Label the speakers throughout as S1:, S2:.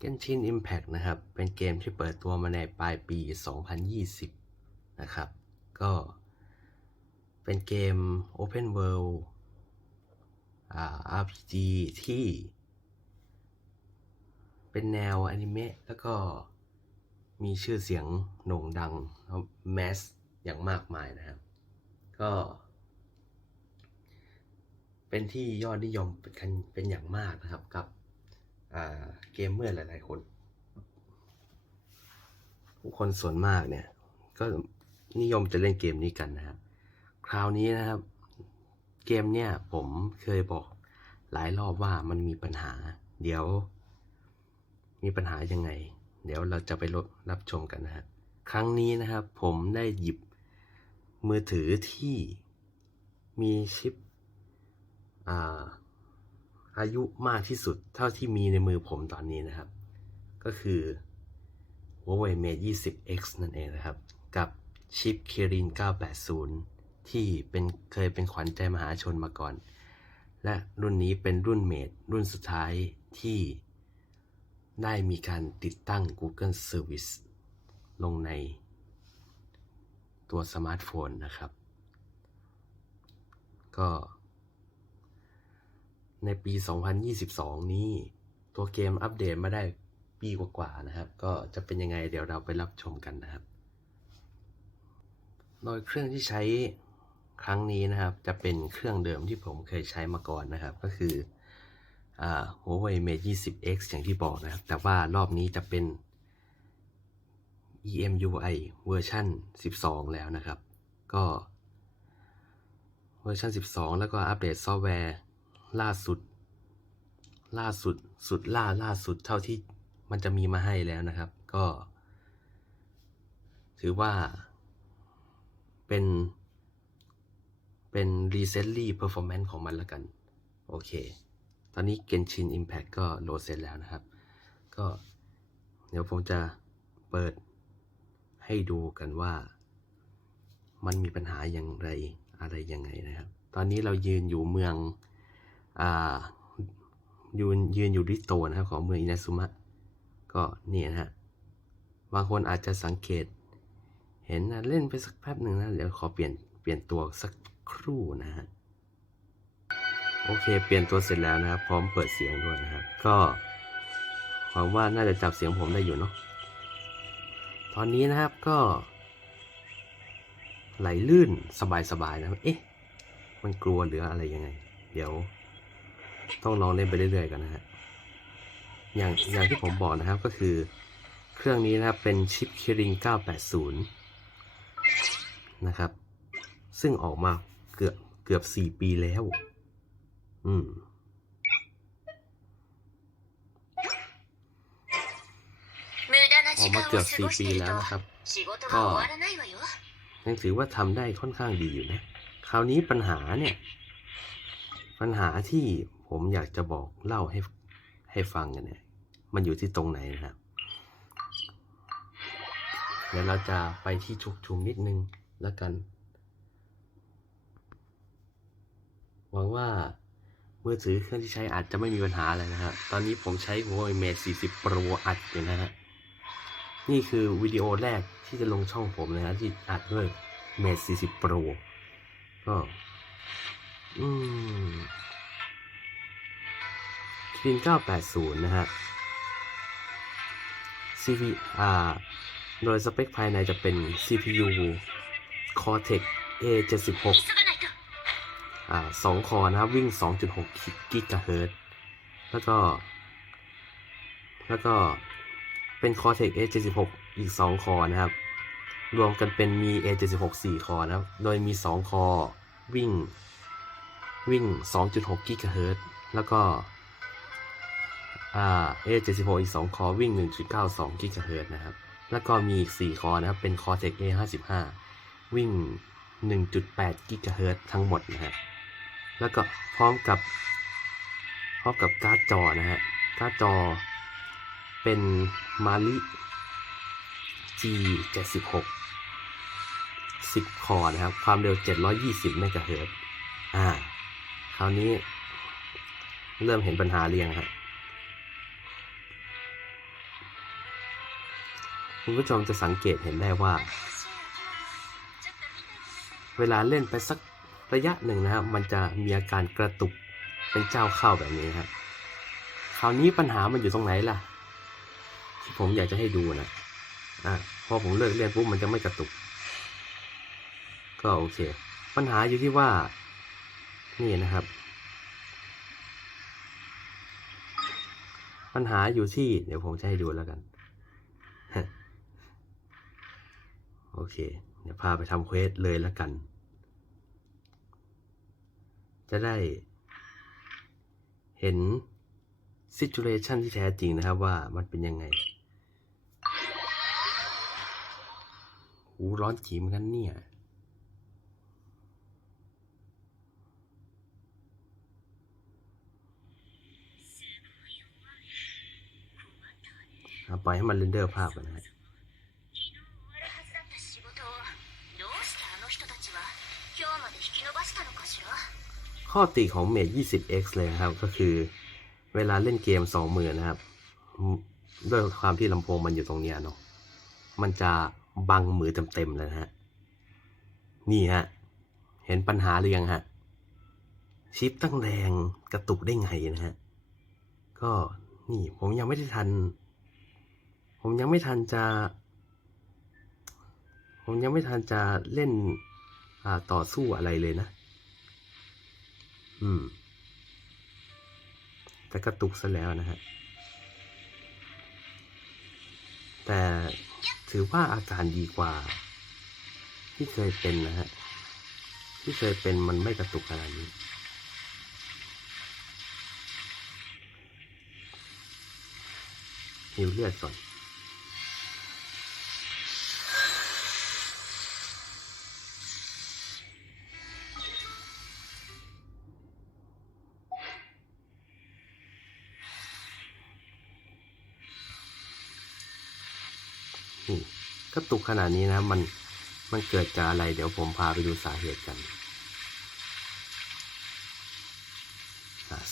S1: Genshin Impact นะครับ เป็นเกมที่เปิดตัวมาในปลายปี 2020 นะครับ ก็เป็นเกม Open World อ่า RPG ที่ เป็นแนวอนิเมะแล้วก็มีชื่อเสียงโด่งดังแล้วแมสอย่างมากมายนะครับ ก็ เป็นที่ยอดนิยมเป็นอย่างมากนะครับกับ เกมเมอร์หลายๆคนผู้คนส่วนมากเนี่ย ก็นิยมจะเล่นเกมนี้กันนะครับคราวนี้นะครับ เกมเนี่ยผมเคยบอกหลายรอบว่ามันมีปัญหา เดี๋ยว มีปัญหายังไง เดี๋ยวเราจะไปรับรับชมกันนะฮะครั้งนี้นะครับ ผมได้หยิบมือถือที่มีชิปอ่า อายุมากที่สุดเท่าที่มีในมือผมตอนนี้นะครับ ก็คือ Huawei Mate 20X นั่นเองนะครับ กับชิป Kirin 980 ที่เป็นเคยเป็นขวัญใจมหาชนมาก่อน และรุ่นนี้เป็นรุ่นเมดรุ่นสุดท้ายที่ได้มีการติดตั้ง Google Service ลงในตัวสมาร์ทโฟนนะครับ ก็ ในปี 2022 นี้ ตัวเกมอัปเดตมาได้ปีกว่าๆนะครับ ก็จะเป็นยังไงเดี๋ยวเราไปรับชมกันนะครับ โดยเครื่องที่ใช้ครั้งนี้นะครับ จะเป็นเครื่องเดิมที่ผมเคยใช้มาก่อนนะครับ ก็คือ Huawei Mate 20X อย่างที่บอกนะครับ แต่ว่ารอบนี้จะเป็น EMUI เวอร์ชัน12 แล้วนะครับ ก็เวอร์ชัน12 แล้วก็อัปเดตซอฟต์แวร์ ล่าสุด ล่าสุด สุดล่าล่าสุดเท่าที่มันจะมีมาให้แล้วนะครับ ก็ ถือว่า เป็น เป็น recently performance ของมันแล้วกัน โอเค ตอนนี้ Genshin Impact ก็โหลดเสร็จแล้วนะครับ ก็ เดี๋ยวผมจะเปิดให้ดูกันว่า มันมีปัญหาอย่างไรอะไรยังไงนะครับ ตอนนี้เรายืนอยู่เมือง ยืนยืนอยู่ริโตนะครับของเมืองอินาซุมะ ก็นี่นะฮะ บางคนอาจจะสังเกต เห็นนะเล่นไปสักแป๊บหนึ่งนะ เดี๋ยวขอเปลี่ยนเปลี่ยนตัวสักครู่นะฮะ โอเค เปลี่ยนตัวเสร็จแล้วนะครับ พร้อมเปิดเสียงด้วยนะครับ ก็หวังว่าน่าจะจับเสียงผมได้อยู่เนาะ ตอนนี้นะครับก็ ไหลลื่นสบายๆนะ เอ๊ะ มันกลัวหรืออะไรยังไง เดี๋ยว ต้องลองเล่นไปเรื่อยๆกันนะฮะอย่างอย่างที่ผมบอกนะครับก็คือเครื่องนี้นะครับเป็นชิป Kirin 980 นะครับ ซึ่งออกมาเกือบเกือบ 4 ปีแล้ว อืม
S2: ออกมาเกือบสี่ปีแล้วนะครับ ก็
S1: ยังถือว่าทำได้ค่อนข้างดีอยู่นะ คราวนี้ปัญหาเนี่ย ปัญหาที่ ผมอยากจะบอกเล่าให้ให้ฟังกันเนี่ย มันอยู่ที่ตรงไหนนะครับเดี๋ยวเราจะไปที่ชุกชุมนิดนึงแล้วกัน หวังว่ามือถือเครื่องที่ใช้อาจจะไม่มีปัญหาอะไรนะครับ ตอนนี้ผมใช้ Huawei Mate 40 Pro อัดอยู่นะฮะ นี่คือวิดีโอแรกที่จะลงช่องผมนะฮะที่อัดด้วย Mate 40 Pro ก็ อืม คิน980 นะฮะ CV อ่าโดยสเปคภายในจะเป็น CPU Cortex A76 อ่าสองคอนะครับ วิ่ง 2.6 กิกะเฮิรตซ์แล้วก็ แล้วก็เป็น Cortex A76 อีก 2 คอนะครับ รวมกันเป็นมี A76 4 คอนะครับ โดยมี 2 คอวิ่งวิ่ง 2.6 กิกะเฮิรตซ์แล้วก็ A76 อีก 2 คอวิ่ง 1.92 กิกะเฮิรตซ์นะครับ แล้วก็มีอีก 4 คอนะครับ เป็น Cortex A55 วิ่ง 1.8 กิกะเฮิรตซ์ทั้งหมดนะครับแล้วก็พร้อมกับพร้อมกับการ์ดจอนะฮะ การ์ดจอเป็นมาลิ G76 10 คอนะครับ ความเร็ว 720 เมกะเฮิรตซ์อ่า คราวนี้เริ่มเห็นปัญหาเรียงครับ คุณผู้ชมจะสังเกตเห็นได้ว่า เวลาเล่นไปสักระยะหนึ่งนะครับมันจะมีอาการกระตุกเป็นเจ้าเข้าแบบนี้ครับคราวนี้ปัญหามันอยู่ตรงไหนล่ะ ที่ผมอยากจะให้ดูนะอะพอผมเลิกเล่นปุ๊บมันจะไม่กระตุก ก็โอเค ปัญหาอยู่ที่ว่า นี่นะครับ ปัญหาอยู่ที่ เดี๋ยวผมจะให้ดูแล้วกัน โอเค เดี๋ยวพาไปทำเควสเลยแล้วกัน จะได้เห็นซิจูเ t ชันที่แท้จริงนะครับว่ามันเป็นยังไงหูร้อนจีเหมอนกันเนี่ยเอาปล่อยให้มันเรนเดอร์ภาพกันนะฮะ ข้อติของเมด 20x เลยนะครับ ก็คือเวลาเล่นเกมสองมือนะครับ ด้วยความที่ลำโพงมันอยู่ตรงเนี้ยเนาะมันจะบังมือเต็มๆเลยนะฮะ นี่ฮะ เห็นปัญหาหรือยังฮะ ชิปตั้งแรงกระตุกได้ไงนะฮะ ก็นี่ผมยังไม่ได้ทัน ผมยังไม่ทันจะ ผมยังไม่ทันจะเล่นต่อสู้อะไรเลยนะ อืมแต่กระตุกซะแล้วนะฮะ แต่ถือว่าอาการดีกว่า ที่เคยเป็นนะฮะ ที่เคยเป็นมันไม่กระตุกขนาดนี้หิวเลือดก่อน กระตุกขนาดนี้นะมันมันเกิดจากอะไร เดี๋ยวผมพาไปดูสาเหตุกัน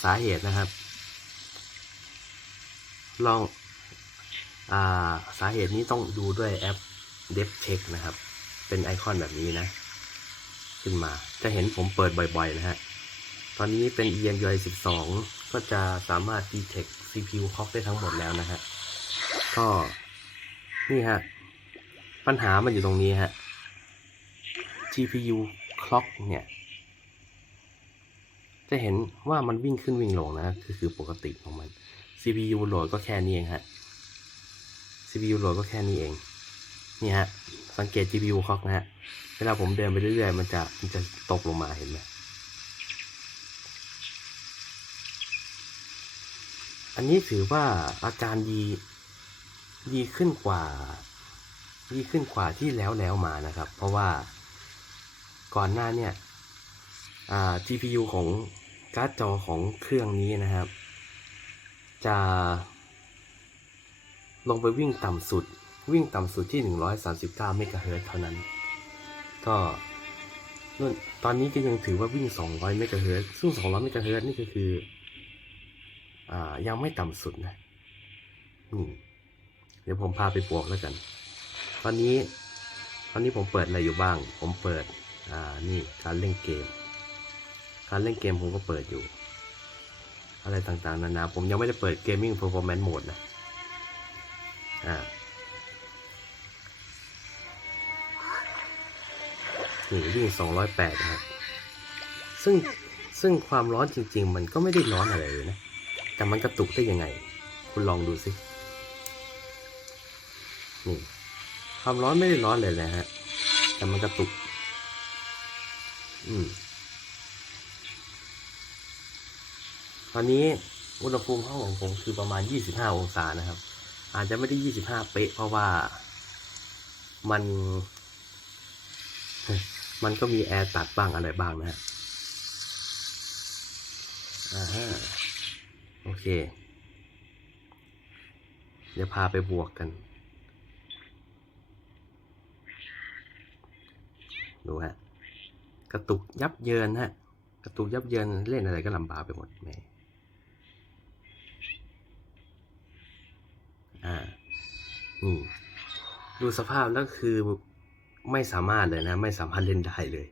S1: สาเหตุนะครับ ลองอาสาเหตุนี้ต้องดูด้วยแอป d e v Check นะครับ เป็นไอคอนแบบนี้นะ ขึ้นมาจะเห็นผมเปิดบ่อยๆนะฮะ ตอนนี้เป็น EMUI 12 ก็จะสามารถ detect CPU clock ได้ทั้งหมดแล้วนะฮะ ก็นี่ฮะ ปัญหามันอยู่ตรงนี้ฮะ GPU clock เนี่ย จะเห็นว่ามันวิ่งขึ้นวิ่งลงนะคือคือปกติของมัน CPU โหลดก็แค่นี้เองฮะ CPU โหลดก็แค่นี้เอง นี่ฮะ สังเกต GPU clock นะฮะ เวลาผมเดินไปเรื่อยๆ มันจะมันจะตกลงมาเห็นไหมอันนี้ถือว่าอาการดีดีขึ้นกว่า ดีขึ้นกว่าที่แล้วแล้วมานะครับ เพราะว่าก่อนหน้าเนี่ย GPU ของการ์ดจอของเครื่องนี้นะครับ จะลงไปวิ่งต่ำสุด วิ่งต่ำสุดที่ 139เมกะเฮิรตซ์เท่านั้น ก็นู่นตอนนี้ก็ยังถือว่าวิ่ง 200เมกะเฮิรตซ์ซึ่ง 200เมกะเฮิรตซ์นี่ก็คืออยังไม่ต่ำสุดนะอืมเดี๋ยวผมพาไปบวกแล้วกัน ตอนนี้ตอนนี้ผมเปิดอะไรอยู่บ้าง ผมเปิดอ่านี่การเล่นเกม การเล่นเกมผมก็เปิดอยู่ อะไรต่างๆนานาผมยังไม่ได้เปิด Gaming Performance Mode นะอ่านี่วิ่ง208นะครับซึ่งซึ่งความร้อนจริง ๆ มันก็ไม่ได้ร้อนอะไรเลยนะ แต่มันกระตุกได้ยังไง คุณลองดูสินี่ ความร้อนไม่ได้ร้อนเลยนะฮะ แต่มันกระตุก อืมตอนนี้อุณหภูมิห้องของผมคือประมาณ 25 องศานะครับ อาจจะไม่ได้ 25 เป๊ะ เพราะว่ามัน มันก็มีแอร์ตัดบ้างอะไรบ้างนะฮะอ่าฮะโอเค เดี๋ยวพาไปบวกกัน ดูฮะ กระตุกยับเยินฮะ กระตุกยับเยินเล่นอะไรก็ลำบากไปหมดแม่อ่า นี่ ดูสภาพแล้วคือไม่สามารถเลยนะ ไม่สามารถเล่นได้เลย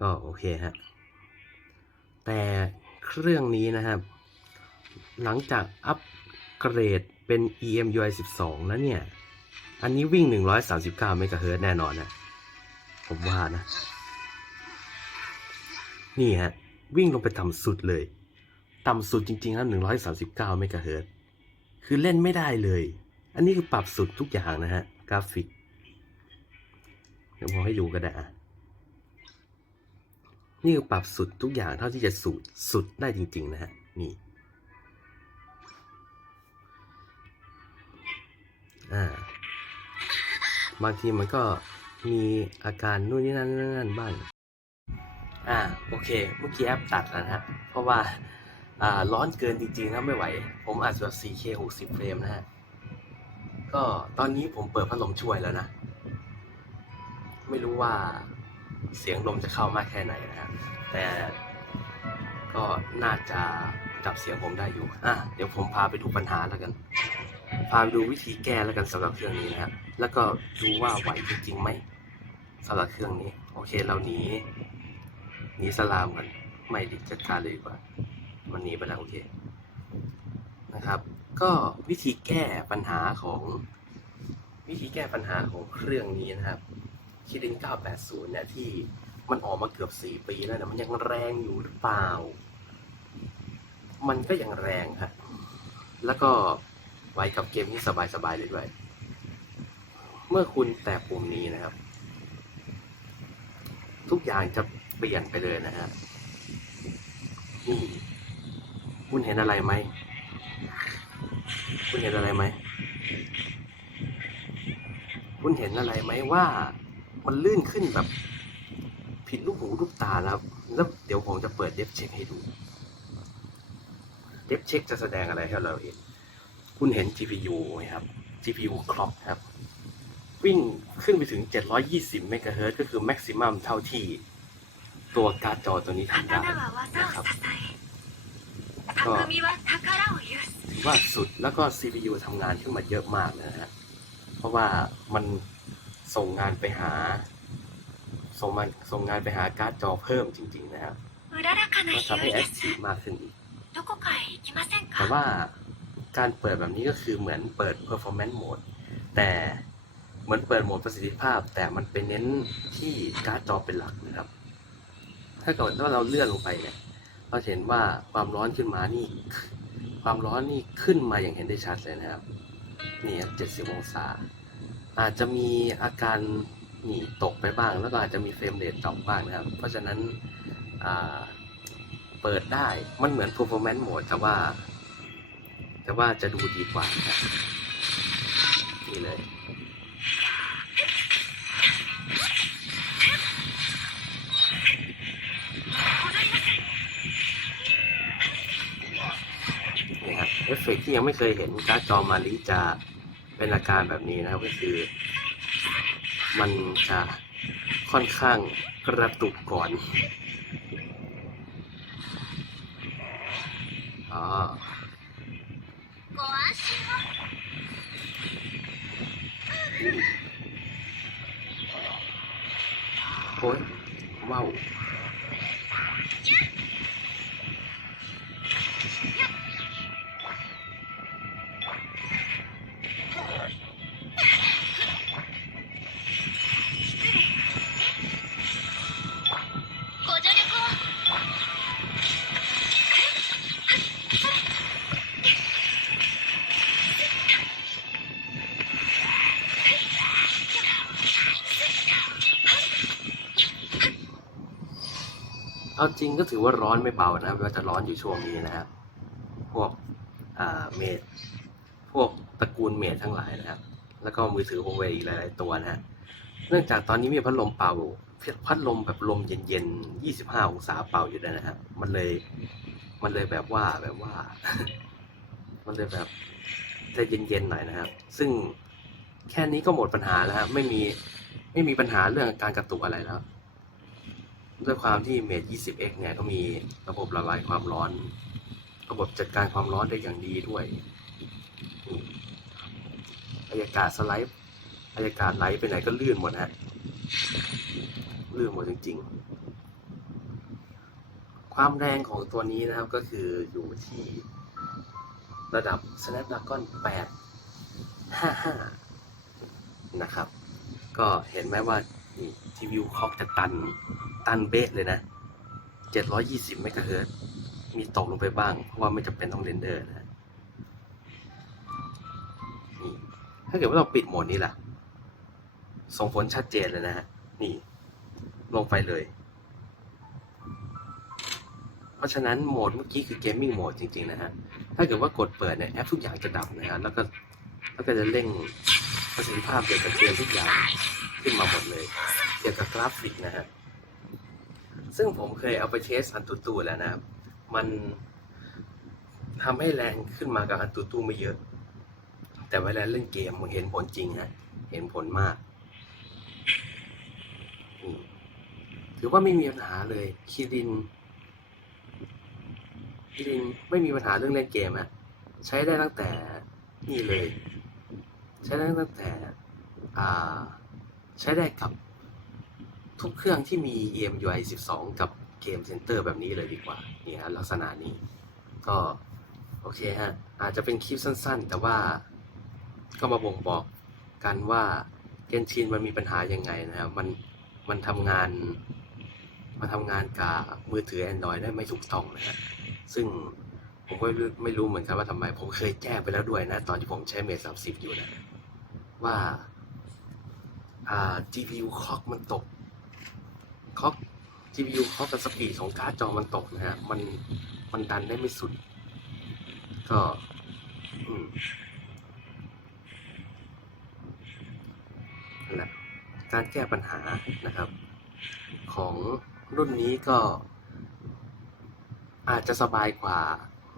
S1: ก็โอเคฮะ แต่เครื่องนี้นะครับ หลังจากอัปเกรดเป็น EMUI 12 แล้วเนี่ย อันนี้วิ่ง 139 เมกะเฮิรตซ์แน่นอนนะ ผมว่านะ นี่ฮะ วิ่งลงไปต่ำสุดเลย ต่ำสุดจริงๆแล้ว139เมกะเฮิรตคือเล่นไม่ได้เลย อันนี้คือปรับสุดทุกอย่างนะฮะ กราฟิก เดี๋ยวผมให้ดูก็ได้อะนี่คือปรับสุดทุกอย่างเท่าที่จะสุดสุดได้จริง ๆ นะฮะ นี่ อ่า บางทีมันก็ มีอาการนู่นนี่นั่นนั่นบ้าง อ่าโอเค เมื่อกี้แอปตัดแล้วนะฮะ เพราะว่าอ่าร้อนเกินจริงๆนะไม่ไหว ผมอัดแบบ 4K 60 เฟรมนะฮะ ก็ตอนนี้ผมเปิดพัดลมช่วยแล้วนะ ไม่รู้ว่าเสียงลมจะเข้ามากแค่ไหนนะฮะ แต่ก็น่าจะจับเสียงผมได้อยู่ อะ เดี๋ยวผมพาไปดูปัญหาแล้วกัน พาดูวิธีแก้แล้วกันสำหรับเครื่องนี้นะครับ แล้วก็ดูว่าไหวจริงๆไหมสำหรับเครื่องนี้ โอเคเราหนีหนีสลามกันไม่ดิจัดการเลยดีกว่า มันหนีไปแล้วโอเคนะครับ ก็วิธีแก้ปัญหาของวิธีแก้ปัญหาของเครื่องนี้นะครับคิริน980เนี่ยที่มันออกมาเกือบ 4 ปีแล้วนี่ยมันยังแรงอยู่หรือเปล่า มันก็ยังแรงครับแล้วก็ ไว้กับเกมที่สบายๆเลยด้วย เมื่อคุณแตะปุ่มนี้นะครับ ทุกอย่างจะเปลี่ยนไปเลยนะฮะนี่คุณเห็นอะไรไหม คุณเห็นอะไรไหม คุณเห็นอะไรไหมว่ามันลื่นขึ้นแบบผิดลูกหูลูกตาแล้วแล้วเดี๋ยวผมจะเปิดเดฟเช็คให้ดู เดฟเช็คจะแสดงอะไรให้เราเห็น คุณเห็น GPU ไหมครับ GPU clock ครับ วิ่งขึ้นไปถึง 720 MHz ก็คือ maximum เท่าที่ ตัวการ์ดจอตัวนี้ทำได้นะครับ
S2: ก็
S1: ถือว่าสุดแล้วก็ CPU ทำงานขึ้นมาเยอะมากเลยนะฮะเพราะว่ามันส่งงานไปหา ส่งมัส่งงานไปหาการ์ดจอเพิ่มจริง ๆ นะครับก็ทำให้
S2: active
S1: มากขึ้นอีกแต่ว่า การเปิดแบบนี้ก็คือเหมือนเปิด performance mode แต่เหมือนเปิดโหมดประสิทธิภาพ แต่มันเป็นเน้นที่การ์ดจอเป็นหลักนะครับ ถ้าเกิดว่าเราเลื่อนลงไปเนี่ยเราเห็นว่าความร้อนขึ้นมานี่ ความร้อนนี่ขึ้นมาอย่างเห็นได้ชัดเลยนะครับนี่เจ็ดสิบองศา อาจจะมีอาการหนีตกไปบ้าง แล้วก็อาจจะมีเฟรมเรทดรอบ้างนะครับ เพราะฉะนั้นเปิดได้มันเหมือน performance mode แต่ว่า แต่ว่าจะดูดีกว่าครับนี่เลย นี่ครับเอฟเฟกต์ที่ยังไม่เคยเห็นการ์ดจอมาลิจะเป็นอาการแบบนี้นะครับก็คือ มันจะค่อนข้างกระตุกก่อนอ๋อ
S2: 我玩
S1: เอาจริงก็ถือว่าร้อนไม่เบานะว่าจะร้อนอยู่ช่วงนี้นะครับพวกเมดพวกตระกูลเมดทั้งหลายนะครับ แล้วก็มือถือ Huawei อีกหลาย ๆ ตัวนะฮะเนื่องจากตอนนี้มีพัดลมเป่าพัดลมแบบลมเย็นๆ 25 องศาเป่าอยู่ด้วยนะฮะ มันเลย มันเลยแบบว่าแบบว่า มันเลยแบบจะเย็นๆหน่อยนะครับ ซึ่งแค่นี้ก็หมดปัญหาแล้วฮะ ไม่มี ไม่มีปัญหาเรื่องการกระตุกอะไรแล้ว ด้วยความที่เม 20x เนี่ยก็มีระบบละลายความร้อน ระบบจัดการความร้อนได้อย่างดีด้วยนี่บรรยากาศสไลด์บรรยากาศไหลไปไหนก็ลื่นหมดฮะลื่นหมดจริง ๆ ความแรงของตัวนี้นะครับก็คืออยู่ที่ระดับ Snapdragon 855 นะครับ ก็เห็นไหมว่าทีวิวคอกจะตัน ตันเบสเลยนะ 720เมกะเฮิรตมีตกลงไปบ้าง เพราะว่าไม่จำเป็นต้องเรนเดอร์นะนี่ถ้าเกิดว่าเราปิดโหมดนี้ล่ะ ส่งผลชัดเจนเลยนะฮะ นี่ ลงไปเลย เพราะฉะนั้นโหมดเมื่อกี้คือเกมมิ่งโหมดจริงๆนะฮะ ถ้าเกิดว่ากดเปิดเนี่ยแอปทุกอย่างจะดับนะฮะ แล้วก็แล้วก็จะเร่งประสิทธิภาพเกี่ยวกับเกมทุกอย่างขึ้นมาหมดเลย เกี่ยวกับกราฟิกนะฮะ ซึ่งผมเคยเอาไปเทสอันตูตูแล้วนะครับ มันทำให้แรงขึ้นมากับอันตูตูไม่เยอะ แต่เวลาเล่นเกมมันเห็นผลจริงฮะ เห็นผลมาก ถือว่าไม่มีปัญหาเลยคิรินคิรินไม่มีปัญหาเรื่องเล่นเกมอะใช้ได้ตั้งแต่นี่เลย ใช้ได้ตั้งแต่ อ่า ใช้ได้กับ ทุกเครื่องที่มี EMUI 12 กับเกมเซนเตอร์แบบนี้เลยดีกว่านี่ฮะลักษณะนี้ ก็โอเคฮะ อาจจะเป็นคลิปสั้นๆ แต่ว่าก็มาบ่งบอกกันว่าเกนชินมันมีปัญหายังไงนะครับมันมันทำงานมันทำงานกับมือถือ Android ได้ไม่ถูกต้องนะฮะซึ่งผมก็ไม่รู้เหมือนกันว่าทำไม ผมเคยแจ้งไปแล้วด้วยนะ ตอนที่ผมใช้เมทสามสิบอยู่นะ ว่า อ่า GPU คล็อกมันตก คอก GPU คอกกับสปีดของการ์ดจอมันตกนะฮะ มันมันดันได้ไม่สุด ก็อืมนั่นแหละการแก้ปัญหานะครับ ของรุ่นนี้ก็ อาจจะสบายกว่า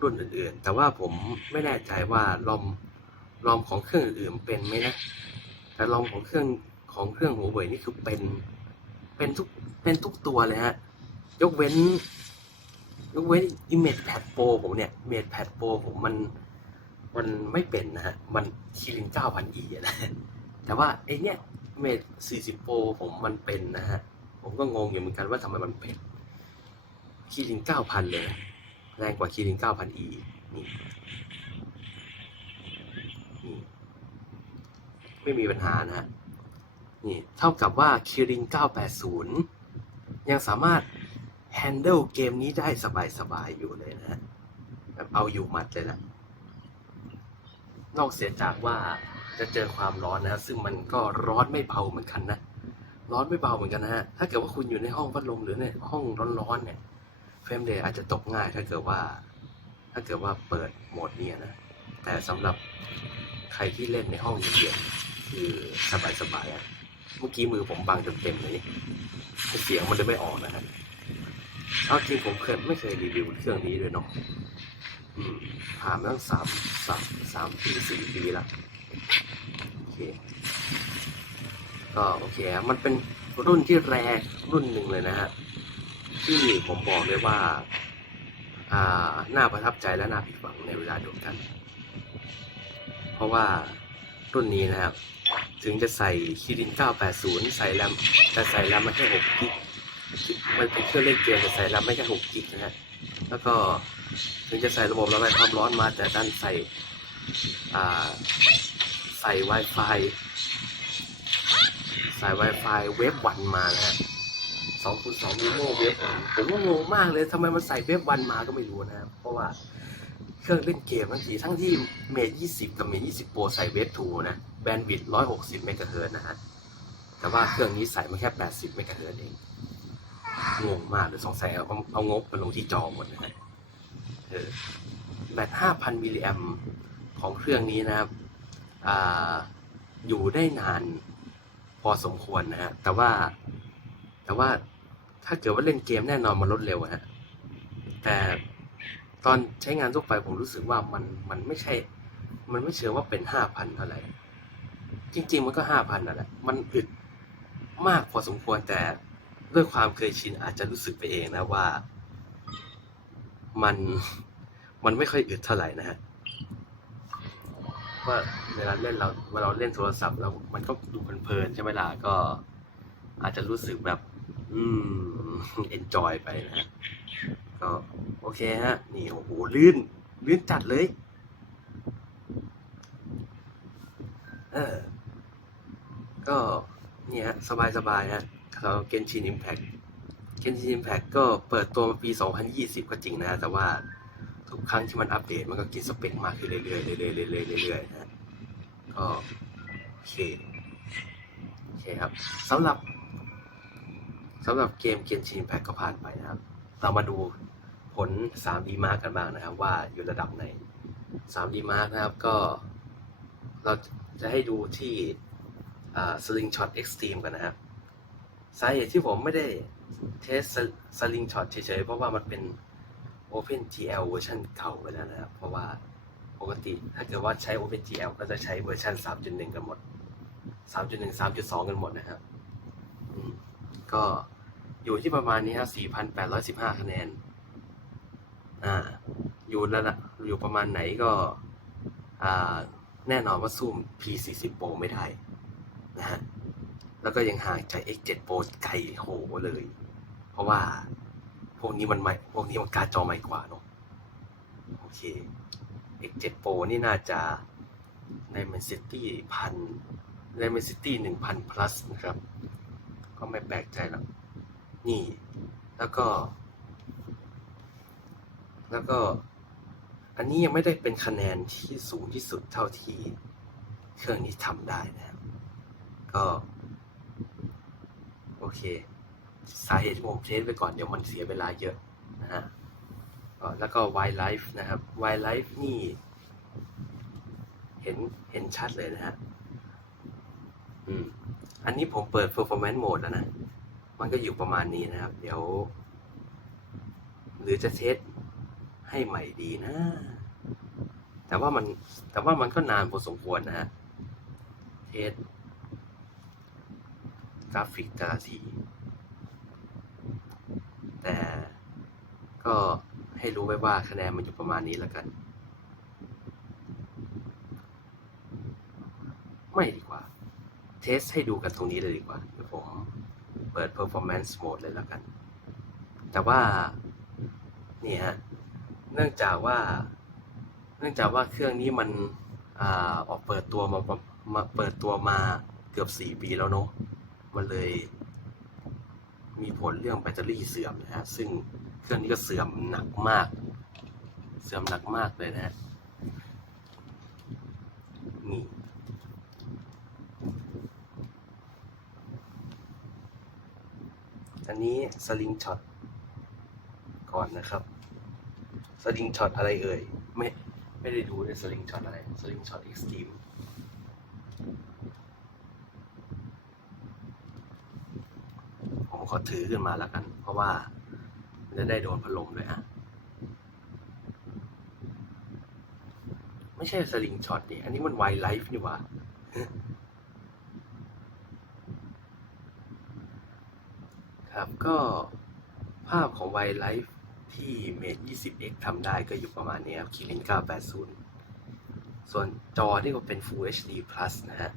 S1: รุ่นอื่นๆ แต่ว่าผมไม่แน่ใจว่าลอมลอมของเครื่องอื่นเป็นไหมนะ แต่ลอมของเครื่องของเครื่องหัวเว่ยนี่คือเป็น เป็นทุก เป็นทุกตัวเลยฮะ ยกเว้น ยกเว้น Image Pad Pro ผมเนี่ย Image Pad Pro ผมมันมันไม่เป็นนะฮะ มันคิริน9,000 e อะนะ แต่ว่าไอเนี้ย Image 40 Pro ผมมันเป็นนะฮะ ผมก็งงอยู่เหมือนกันว่าทำไมมันเป็นคิริน9,000เลยแรงกว่าคิริน9,000 e นี่นี่ ไม่มีปัญหานะฮะนี่ เท่ากับว่าคิริน980 ยังสามารถ handle เกมนี้ได้สบายๆอยู่เลยนะฮะแบบเอาอยู่หมัดเลยนะนอกเสียจากว่าจะเจอความร้อนนะ ซึ่งมันก็ร้อนไม่เบาเหมือนกันนะ ร้อนไม่เบาเหมือนกันนะฮะ ถ้าเกิดว่าคุณอยู่ในห้องพัดลมหรือในห้องร้อนๆเนี่ย เฟรมเรทอาจจะตกง่ายถ้าเกิดว่า ถ้าเกิดว่าเปิดโหมดเนี้นะ แต่สำหรับใครที่เล่นในห้องเย็นๆคือสบายๆอะ เมื่อกี้มือผมบังเต็มๆเลยนี่เสียงมันเลยไม่ออกนะฮะเอาจริงผมเคยไม่เคยรีวิวเครื่องนี้เลยเนาะอืมผ่านมาตั้งสามสามสามปีสี่ปีละโอเคก็โอเค มันเป็นรุ่นที่แรงรุ่นหนึ่งเลยนะฮะที่ผมบอกเลยว่า อ่าน่าประทับใจและน่าผิดหวังในเวลาเดียวกัน เพราะว่า รุ่นนี้นะครับ ถึงจะใส่คิริน 980 ใส่แรมแต่ใส่แรมมาแค่6กิกมันเป็นเครื่องเล่นเกมแต่ใส่แรมไม่แค่6กิกนะฮะแล้วก็ถึงจะใส่ระบบระบายความร้อนมาแต่ดันใส่อ่าใส่ Wi-Fi ใส่ Wi-Fi เว็บวันมานะฮะสองคูณสองมิโมเว็บวันผมก็งงมากเลยทำไมมันใส่เว็บวันมาก็ไม่รู้นะครับเพราะว่า รื่องเล่นเกมทั้งทีทั้งที่เมท20กับเมท20 Pro ใส่เว็บทูนะแบนด์วิดต์160เมกะเฮิรตซ์นะฮะแต่ว่าเครื่องนี้ใส่มาแค่80เมกะเฮิรตซ์เองงงมากเลยสงสัยเอาเอางบไปลงที่จอหมดนะฮะแบต5,000มิลลิแอมของเครื่องนี้นะครับอ่าอยู่ได้นานพอสมควรนะฮะ แต่ว่า แต่ว่าถ้าเกิดว่าเล่นเกมแน่นอนมันลดเร็วอะฮะ แต่ ตอนใช้งานทั่วไปผมรู้สึกว่ามันมันไม่ใช่ มันไม่เชื่อว่าเป็น5,000เท่าไหร่ จริง ๆ มันก็5,000นั่นแหละ มันอึดมากพอสมควรแต่ด้วยความเคยชินอาจจะรู้สึกไปเองนะว่า มันมันไม่ค่อยอึดเท่าไหร่นะฮะว่าเวลาเล่นเราเวลาเราเล่นโทรศัพท์แล้วมันก็ดูเพลินๆใช่ไหมล่ะก็อาจจะรู้สึกแบบ อืมเอนจอยไปนะฮะ ก็โอเคฮะ นี่โอ้โหลื่น ลื่นจัดเลย เออ ก็เนี่ยฮะสบายฮะสำหรับเกนชินอิมแพคเกนชินอิมแพคก็เปิดตัวมาปี 2020 ก็จริงนะ แต่ว่าทุกครั้งที่มันอัปเดตมันก็กินสเปคมากขึ้นเรื่อยๆเรื่อยๆเรื่อยๆเรื่อยๆนะก็โอเคโอเคครับสำหรับสำหรับเกมเกนชินแพ็กก็ผ่านไปนะครับ เรามาดู ล 3D Mark กันบ้างนะครับ ว่าอยู่ระดับไหน 3D Mark นะครับก็ เราจะให้ดูที่อ่า Slingshot Extreme กันนะครับสาเหตุที่ผมไม่ได้เทส Slingshot เฉยๆ เพราะว่ามันเป็น OpenGL เวอร์ชันเก่าไปแล้วนะครับ เพราะว่าปกติถ้าเกิดว่าใช้ OpenGL ก็จะใช้เวอร์ชัน3.1 กันหมด 3.1 3.2 กันหมดนะครับ ก็อยู่ที่ประมาณนี้ครับ4,815 คะแนน อ่าอยู่ระดับอยู่ประมาณไหนก็อ่าแน่นอนว่าซูม P40 Pro ไม่ได้นะฮะแล้วก็ยังห่างจาก X7 Pro ไกลโหเลย เพราะว่าพวกนี้มันใหม่พวกนี้มันการดจอใหม่กว่าเนอะโอเค X7 Pro นี่น่าจะ Dimensity พัน Dimensity หนึ่งพัน plus นะครับ ก็ไม่แปลกใจหรอกนี่ แล้วก็ แล้วก็อันนี้ยังไม่ได้เป็นคะแนนที่สูงที่สุดเท่าที่เครื่องนี้ทำได้นะครับ ก็ โอเคสาเหตุผมเทสไปก่อนเดี๋ยวมันเสียเวลาเยอะนะฮะแล้วก็ Wildlife นะครับ Wildlife นี่ เห็นเห็นชัดเลยนะฮะอืมอันนี้ผมเปิด performance mode แล้วนะ มันก็อยู่ประมาณนี้นะครับ เดี๋ยว หรือจะเทส ให้ใหม่ดีนะ แต่ว่ามันแต่ว่ามันก็นานพอสมควรนะฮะเทสกราฟิกแต่ละทีแต่ก็ให้รู้ไว้ว่าคะแนนมันอยู่ประมาณนี้แล้วกัน ไม่ดีกว่า เทสให้ดูกันตรงนี้เลยดีกว่าเดี๋ยวผมเปิด performance mode เลยแล้วกัน แต่ว่า นี่ฮะ เนื่องจากว่า เนื่องจากว่าเครื่องนี้มันอ่าออกเปิดตัวมามาเปิดตัวมาเกือบสี่ปีแล้วเนาะมันเลยมีผลเรื่องแบตเตอรี่เสื่อมนะฮะ ซึ่งเครื่องนี้ก็เสื่อมหนักมาก เสื่อมหนักมากเลยนะฮะ นี่อันนี้สลิงช็อตก่อนนะครับ สลิงช็อตอะไรเอ่ย ไม่ ไม่ได้ดูเลยสลิงช็อตอะไร สลิงช็อตเอ็กซ์ตรีมผมขอถือขึ้นมาแล้วกัน เพราะว่า มันจะได้โดนพัดลมด้วยอะ ไม่ใช่สลิงช็อตนี่ อันนี้มันไวไลฟ์นี่หว่าครับก็ภาพของไวไลฟ์ ที่เมท 20x ทำได้ก็อยู่ประมาณนี้ครับคิริน980 ส่วนจอนี่ก็เป็น Full HD Plus นะฮะ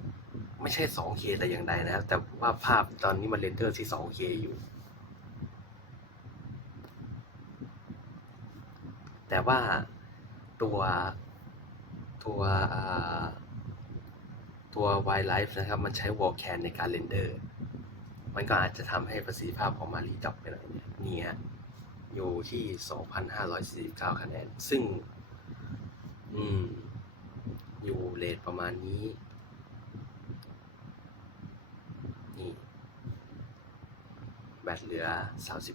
S1: ไม่ใช่ 2K แต่อย่างใดนะครับ แต่ว่าภาพตอนนี้มันเรนเดอร์ที่ 2K อยู่ แต่ว่าตัวตัวตัว Wildlife นะครับ มันใช้ Wallcan ในการเรนเดอร์ มันก็อาจจะทำให้ประสิทธิภาพของมารีดับไปหน่อยเนี่ยนี่ฮะ อยู่ที่ 2,549 คะแนน ซึ่ง อืม อยู่เรทประมาณนี้ นี่ แบตเหลือ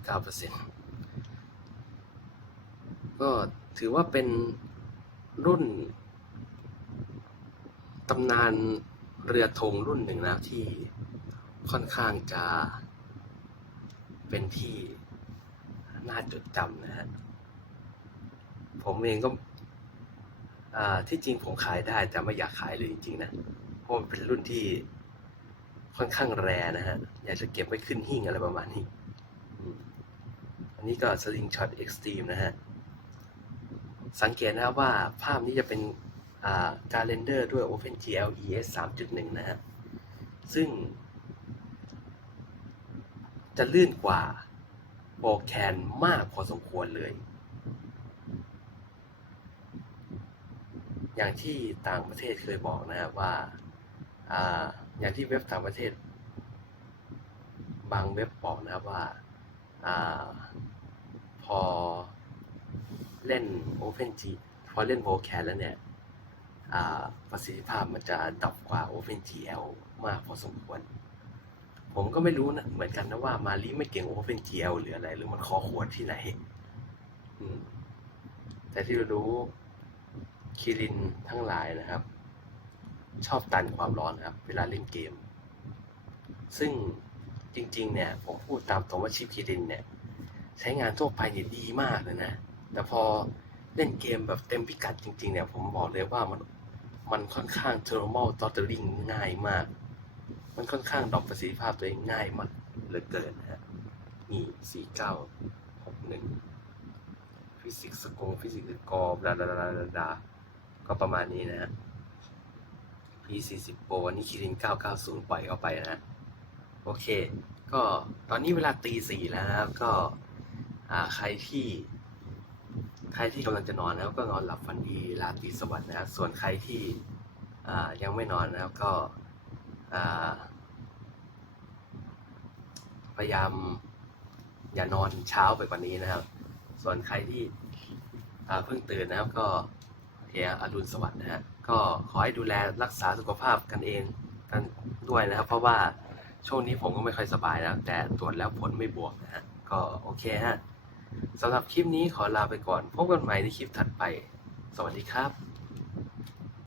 S1: 39%ก็ถือว่าเป็นรุ่นตำนานเรือธงรุ่นหนึ่งนะที่ค่อนข้างจะเป็นที่ น่าจดจำนะฮะผมเองก็ที่จริงผมขายได้แต่ไม่อยากขายเลยจริงๆนะเพราะมันเป็นรุ่นที่ค่อนข้างแรนะฮะ อยากจะเก็บไว้ขึ้นหิ้งอะไรประมาณนี้ อันนี้ก็ Slingshot Extreme นะฮะ สังเกตนะครับว่าภาพนี้จะเป็นการเรนเดอร์ด้วย OpenGL ES 3.1 นะฮะ ซึ่งจะลื่นกว่า โปรแคนมากพอสมควรเลย อย่างที่ต่างประเทศเคยบอกนะครับว่าอ่าอย่างที่เว็บต่างประเทศ บางเว็บบอกนะครับว่าอ่าพอเล่น OpenG พอเล่น Vocad แล้วเนี่ยประสิทธิภาพมันจะดับกว่า OpenGL มากพอสมควร ผมก็ไม่รู้นะเหมือนกันนะว่ามารีไม่เก่ง OpenGL หรืออะไร หรือมันคอขวดที่ไหนแต่ที่เรารู้คิรินทั้งหลายนะครับ ชอบตันความร้อนนะครับ เวลาเล่นเกม ซึ่งจริง ๆ เนี่ย ผมพูดตามตรงว่าชิปคิรินเนี่ย ใช้งานทั่วไปเนี่ยดีมากเลยนะ แต่พอเล่นเกมแบบเต็มพิกัดจริง ๆ เนี่ย ผมบอกเลยว่ามันมันค่อนข้าง thermal throttling ง่ายมาก มันค่อนข้างดรอปประสิทธิภาพตัวเองง่ายมากเหลือเกินนะฮะนี่สี่เก้าหกหนึ่งฟิสิกส์สกงฟิสิกส์กอดาดาดาดาดาก็ประมาณนี้นะฮะ P40 Pro นี่คิริน 990 ปล่อยเข้าไปนะ โอเค ก็ตอนนี้เวลาตีสี่แล้วนะครับก็อ่าใครที่ ใครที่กำลังจะนอนนะครับก็นอนหลับฝันดีราตรีสวัสดิ์นะส่วนใครที่อ่ายังไม่นอนนะครับก็อ่า พยายาม อย่านอนเช้าไปกว่านี้นะครับ ส่วนใครที่เพิ่งตื่นนะครับก็เฮียอรุณสวัสดิ์นะฮะก็ขอให้ดูแลรักษาสุขภาพกันเองกันด้วยนะครับ เพราะว่าช่วงนี้ผมก็ไม่ค่อยสบายนะแต่ตรวจแล้วผลไม่บวกนะฮะก็โอเคฮะสำหรับคลิปนี้ขอลาไปก่อน พบกันใหม่ในคลิปถัดไป สวัสดีครับ